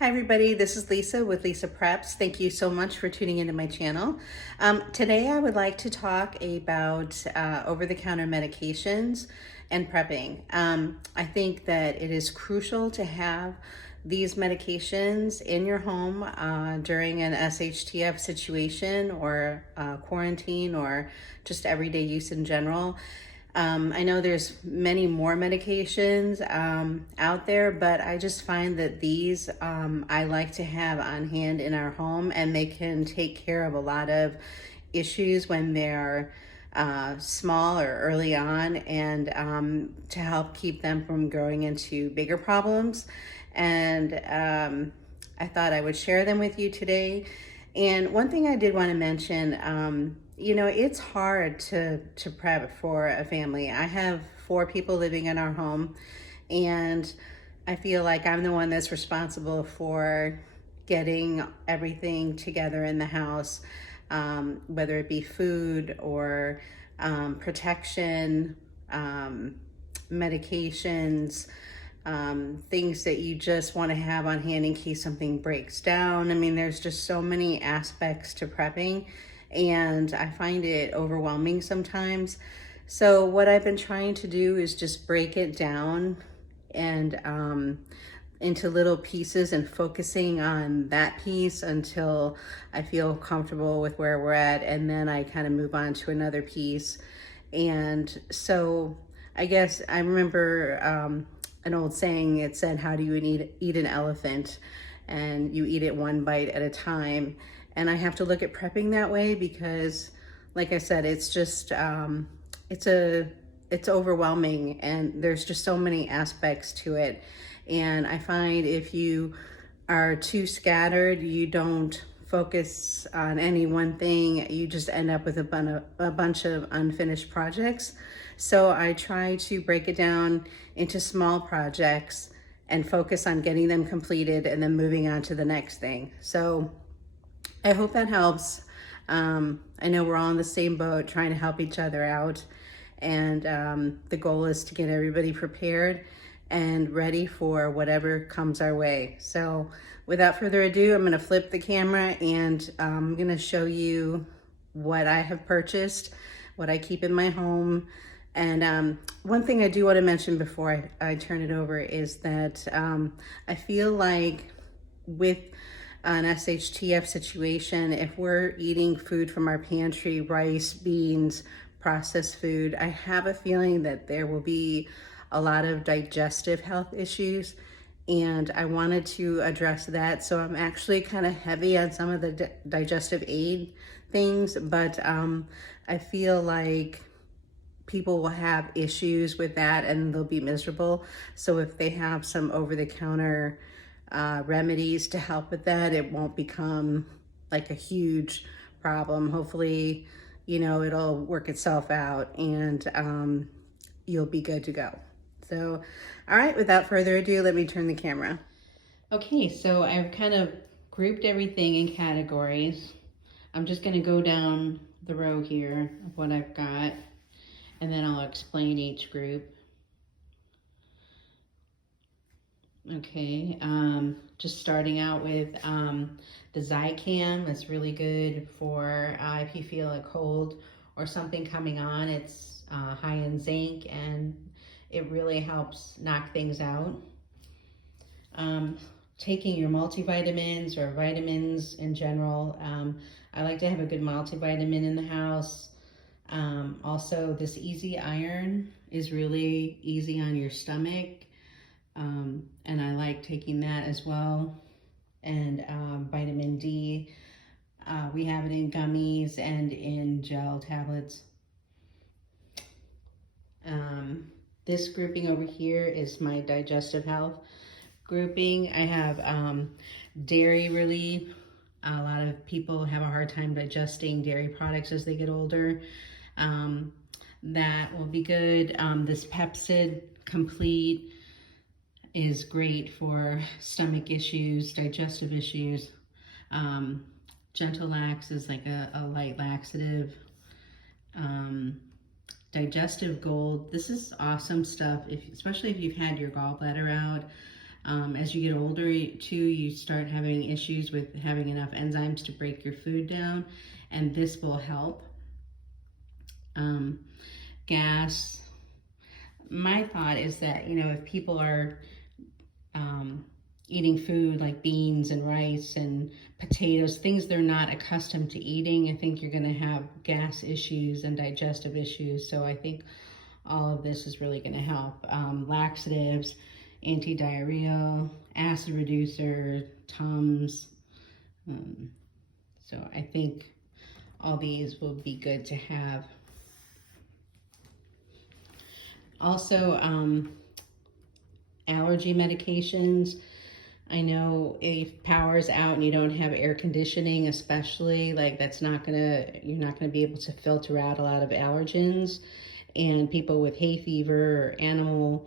Hi everybody, this is Lisa with Lisa Preps. Thank you so much for tuning into my channel. Today I would like to talk about over-the-counter medications and prepping. I think that it is crucial to have these medications in your home during an SHTF situation or quarantine or just everyday use in general. I know there's many more medications out there, but I just find that these I like to have on hand in our home, and they can take care of a lot of issues when they're small or early on, and to help keep them from growing into bigger problems. And I thought I would share them with you today. And one thing I did want to mention, it's hard to prep for a family. I have 4 people living in our home, and I feel like I'm the one that's responsible for getting everything together in the house, whether it be food or protection, medications, things that you just want to have on hand in case something breaks down. I mean, there's just so many aspects to prepping, and I find it overwhelming sometimes. So what I've been trying to do is just break it down and into little pieces and focusing on that piece until I feel comfortable with where we're at, and then I kind of move on to another piece. And so I guess I remember an old saying. It said, how do you eat an elephant? And you eat it one bite at a time. And I have to look at prepping that way because, like I said, it's just it's overwhelming, and there's just so many aspects to it. And I find if you are too scattered, you don't focus on any one thing, you just end up with a bunch of unfinished projects. So I try to break it down into small projects and focus on getting them completed and then moving on to the next thing. So I hope that helps. I know we're all in the same boat trying to help each other out. And the goal is to get everybody prepared and ready for whatever comes our way. So without further ado, I'm gonna flip the camera, and I'm gonna show you what I have purchased, what I keep in my home. And one thing I do want to mention before I turn it over is that I feel like with an SHTF situation, if we're eating food from our pantry, rice, beans, processed food, I have a feeling that there will be a lot of digestive health issues, and I wanted to address that. So I'm actually kind of heavy on some of the digestive aid things, but I feel like people will have issues with that and they'll be miserable. So if they have some over-the-counter remedies to help with that, it won't become like a huge problem. Hopefully, it'll work itself out, and you'll be good to go. So, all right, without further ado, let me turn the camera. Okay, so I've kind of grouped everything in categories. I'm just gonna go down the row here of what I've got, and then I'll explain each group. Okay, just starting out with the Zicam. It's really good for if you feel a cold or something coming on. It's high in zinc, and it really helps knock things out. Taking your multivitamins or vitamins in general. I like to have a good multivitamin in the house. Also, this Easy Iron is really easy on your stomach, and I like taking that as well. And vitamin D, we have it in gummies and in gel tablets. This grouping over here is my digestive health grouping. I have dairy relief. A lot of people have a hard time digesting dairy products as they get older. That will be good. This Pepcid Complete is great for stomach issues, digestive issues. Gentle Lax is like a light laxative. Digestive Gold, this is awesome stuff, especially if you've had your gallbladder out. As you get older too, you start having issues with having enough enzymes to break your food down, and this will help. Gas. My thought is that, if people are eating food like beans and rice and potatoes, things they're not accustomed to eating, I think you're going to have gas issues and digestive issues. So I think all of this is really going to help. Laxatives, anti-diarrheal, acid reducer, Tums. So I think all these will be good to have. Also, allergy medications. I know if power's out and you don't have air conditioning, especially, like you're not gonna be able to filter out a lot of allergens. And people with hay fever or animal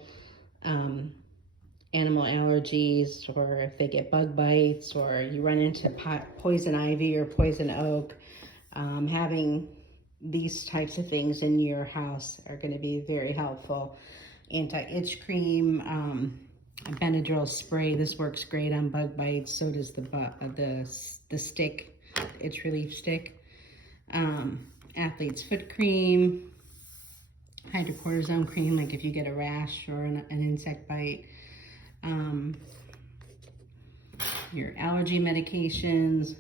allergies, or if they get bug bites, or you run into poison ivy or poison oak, having these types of things in your house are going to be very helpful. Anti-itch cream, Benadryl spray. This works great on bug bites. So does the stick, itch relief stick. Athlete's foot cream, hydrocortisone cream, like if you get a rash or an insect bite. Your allergy medications,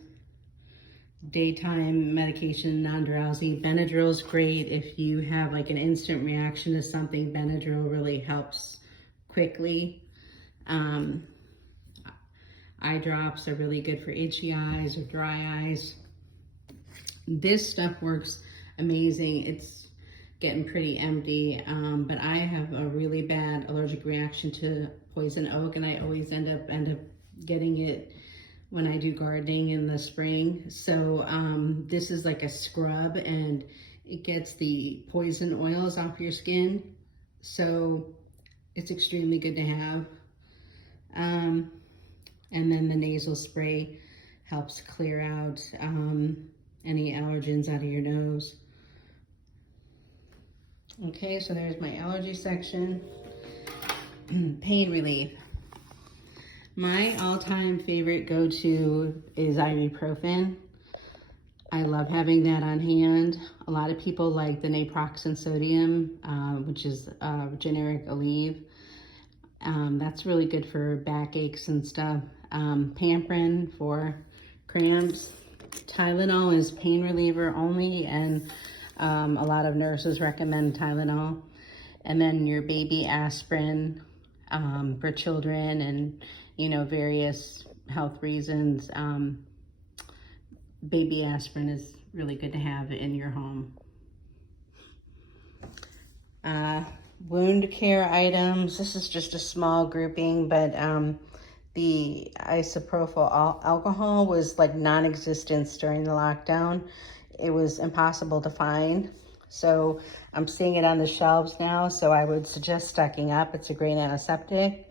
daytime medication, non-drowsy. Benadryl's great if you have like an instant reaction to something. Benadryl really helps quickly. Eye drops are really good for itchy eyes or dry eyes. This stuff works amazing. It's getting pretty empty, but I have a really bad allergic reaction to poison oak, and I always end up getting it when I do gardening in the spring. So this is like a scrub, and it gets the poison oils off your skin. So it's extremely good to have. And then the nasal spray helps clear out any allergens out of your nose. Okay, so there's my allergy section. Pain relief. My all-time favorite go-to is ibuprofen. I love having that on hand. A lot of people like the naproxen sodium, which is generic Aleve. That's really good for backaches and stuff. Pamprin for cramps. Tylenol is pain reliever only, and a lot of nurses recommend Tylenol. And then your baby aspirin for children and, various health reasons. Baby aspirin is really good to have in your home. Wound care items. This is just a small grouping, but the isopropyl alcohol was like non-existent during the lockdown. It was impossible to find. So I'm seeing it on the shelves now, so I would suggest stocking up. It's a great antiseptic.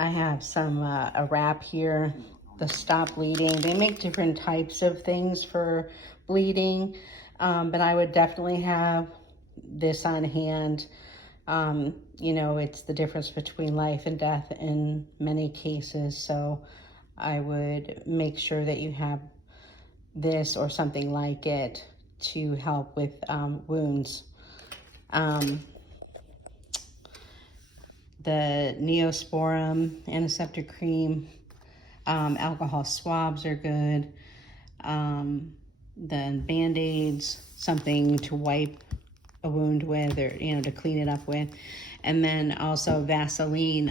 I have some, a wrap here, the Stop Bleeding. They make different types of things for bleeding, but I would definitely have this on hand. It's the difference between life and death in many cases, so I would make sure that you have this or something like it to help with wounds. The Neosporin antiseptic cream, alcohol swabs are good. Then Band-Aids, something to wipe a wound with, or to clean it up with. And then also Vaseline.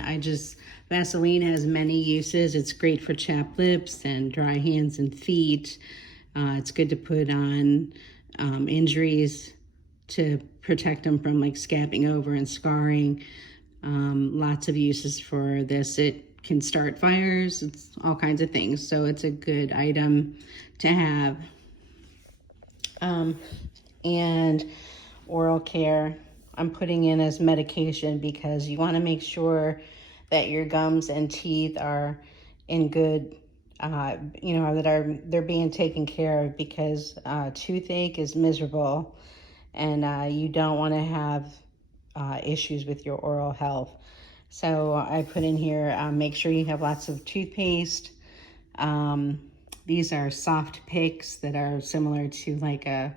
Vaseline has many uses. It's great for chapped lips and dry hands and feet. It's good to put on injuries to protect them from like scabbing over and scarring. Lots of uses for this. It can start fires. It's all kinds of things. So it's a good item to have. And oral care, I'm putting in as medication because you want to make sure that your gums and teeth are in good, they're being taken care of, because toothache is miserable, and you don't want to have issues with your oral health. So I put in here, make sure you have lots of toothpaste. These are soft picks that are similar to like a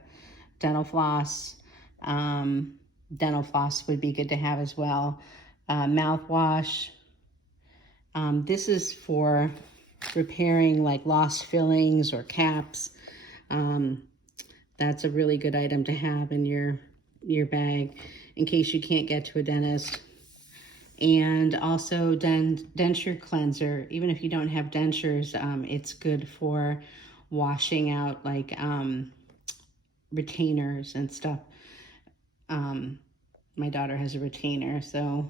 dental floss. Dental floss would be good to have as well. Mouthwash. This is for repairing like lost fillings or caps. That's a really good item to have in your bag in case you can't get to a dentist. And also denture cleanser. Even if you don't have dentures, it's good for washing out like retainers and stuff. My daughter has a retainer, so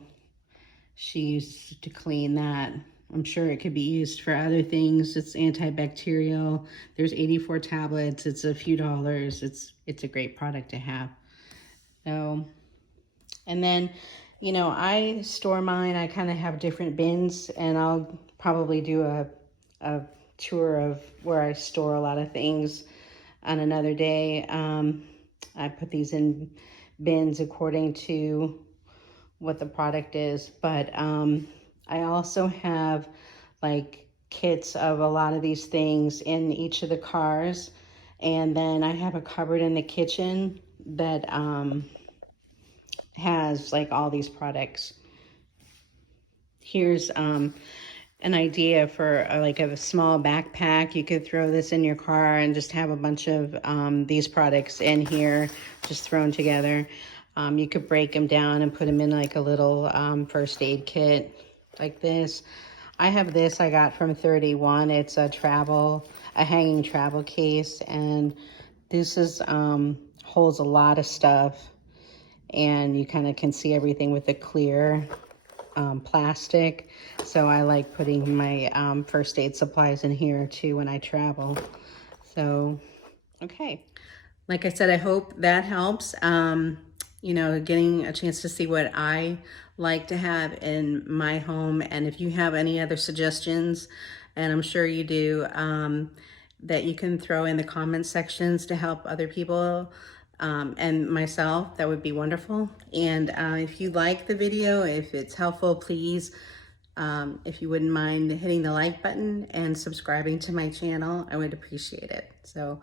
she used to clean that. I'm sure it could be used for other things. It's antibacterial. There's 84 tablets. It's a few dollars. It's a great product to have. So, and then, you know, I store mine. I kind of have different bins, and I'll probably do a tour of where I store a lot of things on another day. I put these in bins according to what the product is, but I also have like kits of a lot of these things in each of the cars, and then I have a cupboard in the kitchen that has like all these products. Here's an idea for like a small backpack. You could throw this in your car and just have a bunch of these products in here just thrown together. You could break them down and put them in like a little first aid kit like this. I have this I got from 31. It's a hanging travel case, and this is holds a lot of stuff, and you kind of can see everything with the clear plastic. So I like putting my first aid supplies in here too when I travel. So, okay. Like I said, I hope that helps. You know, getting a chance to see what I like to have in my home. And if you have any other suggestions, and I'm sure you do, that you can throw in the comment sections to help other people and myself, that would be wonderful. And if you like the video, if it's helpful, please, if you wouldn't mind hitting the like button and subscribing to my channel, I would appreciate it. So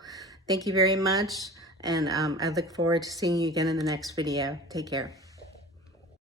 thank you very much. And I look forward to seeing you again in the next video. Take care.